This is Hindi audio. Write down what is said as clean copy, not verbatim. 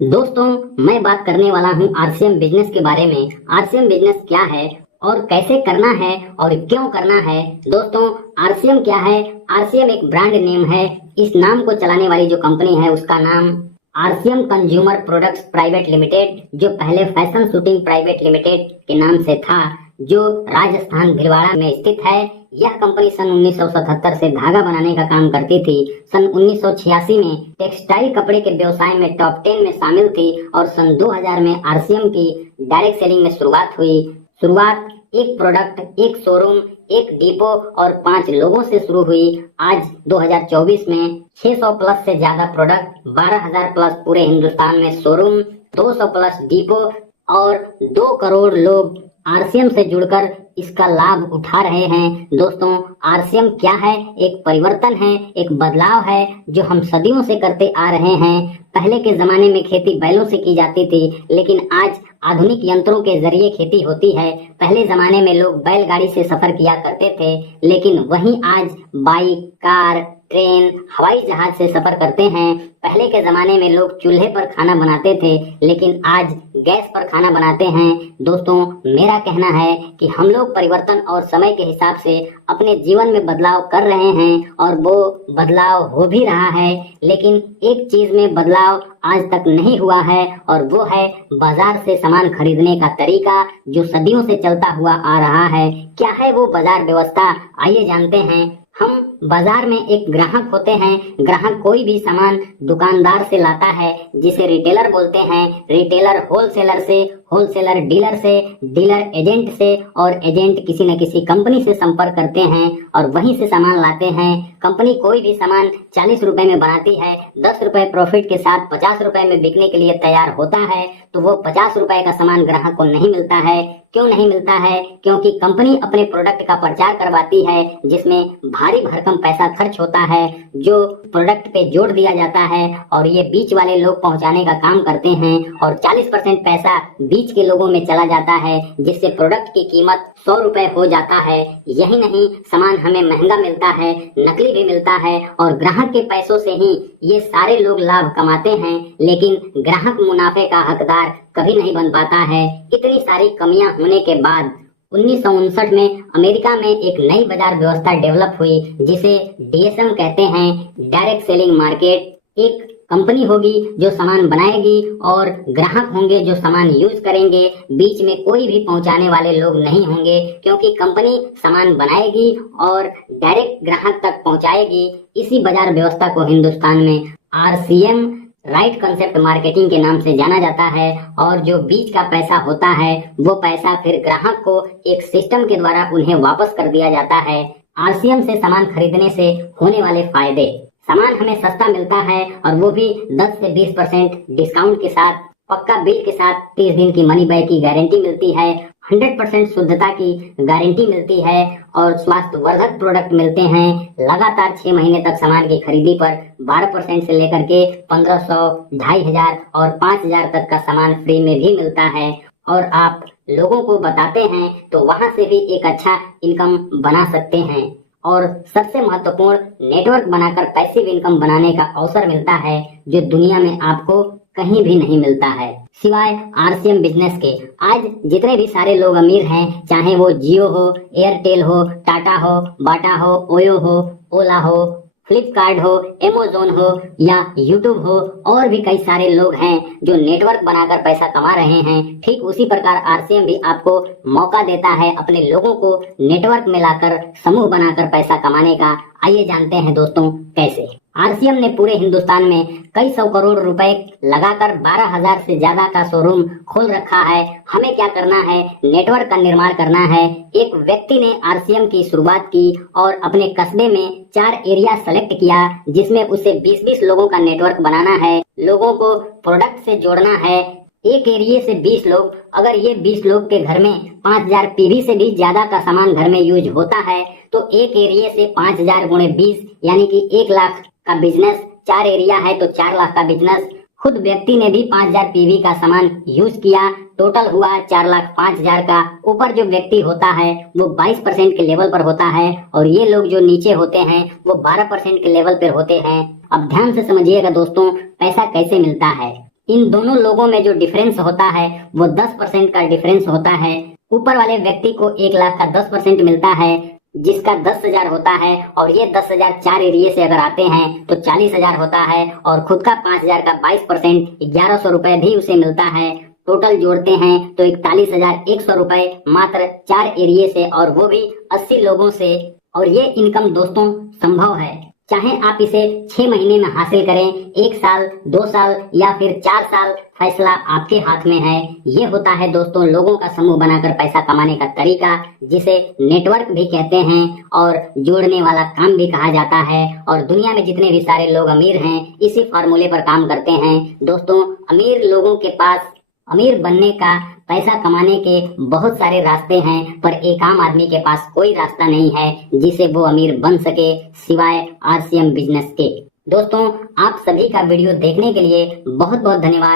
दोस्तों, मैं बात करने वाला हूँ आरसीएम बिजनेस के बारे में। आरसीएम बिजनेस क्या है और कैसे करना है और क्यों करना है। दोस्तों, आरसीएम क्या है? आरसीएम एक ब्रांड नेम है। इस नाम को चलाने वाली जो कंपनी है उसका नाम RCM consumer products private limited, जो पहले फैशन शूटिंग प्राइवेट लिमिटेड के नाम से था, जो राजस्थान भिलवाड़ा में स्थित है। यह कंपनी सन 1977 से धागा बनाने का काम करती थी। सन 1986 में टेक्सटाइल कपड़े के व्यवसाय में टॉप 10 में शामिल थी और सन 2000 में आरसीएम की डायरेक्ट सेलिंग में शुरुआत हुई। शुरुआत एक प्रोडक्ट, एक शोरूम, एक डिपो और 5 लोगों से शुरू हुई। आज 2024 में 600 प्लस से ज्यादा प्रोडक्ट, 12,000 प्लस पूरे हिंदुस्तान में शोरूम, 200 प्लस डिपो और 2 करोड़ लोग आरसीएम से जुड़कर इसका लाभ उठा रहे हैं। दोस्तों, आरसीएम क्या है? एक परिवर्तन है, एक बदलाव है जो हम सदियों से करते आ रहे हैं। पहले के जमाने में खेती बैलों से की जाती थी, लेकिन आज आधुनिक यंत्रों के जरिए खेती होती है। पहले जमाने में लोग बैलगाड़ी से सफर किया करते थे, लेकिन वहीं आज बाइक, कार, ट्रेन, हवाई जहाज से सफर करते हैं। पहले के जमाने में लोग चूल्हे पर खाना बनाते थे, लेकिन आज गैस पर खाना बनाते हैं। दोस्तों, मेरा कहना है कि हम लोग परिवर्तन और समय के हिसाब से अपने जीवन में बदलाव कर रहे हैं और वो बदलाव हो भी रहा है, लेकिन एक चीज में बदलाव आज तक नहीं हुआ है और वो है बाजार से सामान खरीदने का तरीका, जो सदियों से चलता हुआ आ रहा है। क्या है वो बाजार व्यवस्था? आइए जानते हैं। हम बाजार में एक ग्राहक होते हैं। ग्राहक कोई भी सामान दुकानदार से लाता है, जिसे रिटेलर बोलते हैं। रिटेलर होलसेलर से, होलसेलर डीलर से, डीलर एजेंट से और एजेंट किसी न किसी कंपनी से संपर्क करते हैं और वहीं से सामान लाते हैं। कंपनी कोई भी सामान 40 रुपए में बनाती है, 10 रुपए प्रॉफिट के साथ 50 रुपए में बिकने के लिए तैयार होता है, तो वो 50 रुपए का सामान ग्राहक को नहीं मिलता है। क्यों नहीं मिलता है? क्योंकि कंपनी अपने प्रोडक्ट का प्रचार करवाती है, जिसमें भारी भरकम पैसा खर्च होता है, जो प्रोडक्ट पे जोड़ दिया जाता है और ये बीच वाले लोग पहुंचाने का काम करते हैं और 40% पैसा बीच के लोगों में चला जाता है, जिससे प्रोडक्ट की कीमत 100 रुपए हो जाता है। यही नहीं, सामान हमें महंगा मिलता है, नकली भी मिलता है और ग्राहक के पैसों से ही ये सारे लोग लाभ कमाते हैं, लेकिन ग्राहक मुनाफे का हकदार कभी नहीं बन पाता है। इतनी सारी कमियां होने के बाद 1959 में अमेरिका में एक नई बाजार व्यवस्था डेवलप हुई, जिसे डीएसएम कहते हैं, डायरेक्ट सेलिंग मार्केट। एक कंपनी होगी जो सामान बनाएगी और ग्राहक होंगे जो सामान यूज करेंगे। बीच में कोई भी पहुंचाने वाले लोग नहीं होंगे, क्योंकि कंपनी सामान बनाएगी और डायरेक्ट ग्राहक तक पहुंचाएगी। इसी बाजार व्यवस्था को हिंदुस्तान में आरसीएम, राइट कंसेप्ट मार्केटिंग के नाम से जाना जाता है। और जो बीच का पैसा होता है, वो पैसा फिर ग्राहक को एक सिस्टम के द्वारा उन्हें वापस कर दिया जाता है। आरसीएम से सामान खरीदने से होने वाले फायदे: सामान हमें सस्ता मिलता है और वो भी 10 से 20% डिस्काउंट के साथ, पक्का बिल के साथ। 30 दिन की मनी बैक की गारंटी मिलती है, 100% शुद्धता की गारंटी मिलती है और स्वास्थ्यवर्धक प्रोडक्ट मिलते हैं। लगातार 6 महीने तक सामान की खरीदी पर 12% से लेकर के 1500, 2500 और 5000 तक का सामान फ्री में भी मिलता है और आप लोगों को बताते हैं तो वहां से भी एक अच्छा इनकम बना सकते हैं। और सबसे महत्वपूर्ण, नेटवर्क बनाकर पैसिव इनकम बनाने का अवसर मिलता है, जो दुनिया में आपको कहीं भी नहीं मिलता है सिवाय आरसीएम बिजनेस के। आज जितने भी सारे लोग अमीर हैं, चाहे वो जियो हो, एयरटेल हो, टाटा हो, बाटा हो, ओयो हो, ओला हो, फ्लिपकार्ट हो, अमेज़न हो या यूट्यूब हो, और भी कई सारे लोग हैं जो नेटवर्क बनाकर पैसा कमा रहे हैं। ठीक उसी प्रकार आरसीएम भी आपको मौका देता है अपने लोगों को नेटवर्क में लाकर, समूह बनाकर पैसा कमाने का। आइए जानते हैं दोस्तों कैसे। आरसीएम ने पूरे हिंदुस्तान में कई 100 करोड़ रुपए लगाकर 12,000 से ज्यादा का शोरूम खोल रखा है। हमें क्या करना है? नेटवर्क का निर्माण करना है। एक व्यक्ति ने आरसीएम की शुरुआत की और अपने कस्बे में 4 एरिया सेलेक्ट किया, जिसमें उसे 20-20 लोगों का नेटवर्क बनाना है, लोगों को प्रोडक्ट से जोड़ना है। एक एरिया से 20 लोग, अगर ये 20 लोग के घर में 5000 पीवी से भी ज्यादा का सामान घर में यूज होता है, तो एक एरिया से 5000 गुणे 20 यानी कि 1 लाख का बिजनेस। 4 एरिया है तो 4 लाख का बिजनेस। खुद व्यक्ति ने भी 5000 पीवी का सामान यूज किया, टोटल हुआ 4,05,000 का। ऊपर जो व्यक्ति होता है वो 22% के लेवल पर होता है और ये लोग जो नीचे होते हैं वो 12% के लेवल पर होते हैं। अब ध्यान से समझिएगा दोस्तों, पैसा कैसे मिलता है। इन दोनों लोगों में जो डिफरेंस होता है वो 10% का डिफरेंस होता है। ऊपर वाले व्यक्ति को 1 लाख का 10% मिलता है, जिसका 10,000 होता है, और ये 10,000 4 एरिए से अगर आते हैं तो 40,000 होता है, और खुद का 5,000 का 22% 1,100 रुपए भी उसे मिलता है। टोटल जोड़ते हैं तो 41,100 रुपए मात्र 4 एरिए से, और वो भी 80 लोगों से। और ये इनकम दोस्तों संभव है, चाहे आप इसे 6 महीने में हासिल करें, 1 साल, 2 साल या फिर 4 साल, फैसला आपके हाथ में है। ये होता है दोस्तों लोगों का समूह बनाकर पैसा कमाने का तरीका, जिसे नेटवर्क भी कहते हैं और जोड़ने वाला काम भी कहा जाता है। और दुनिया में जितने भी सारे लोग अमीर हैं इसी फार्मूले पर काम करते हैं। दोस्तों अमीर लोगों के पास अमीर बनने का, पैसा कमाने के बहुत सारे रास्ते हैं, पर एक आम आदमी के पास कोई रास्ता नहीं है जिसे वो अमीर बन सके सिवाय आरसीएम बिजनेस के। दोस्तों आप सभी का वीडियो देखने के लिए बहुत बहुत धन्यवाद।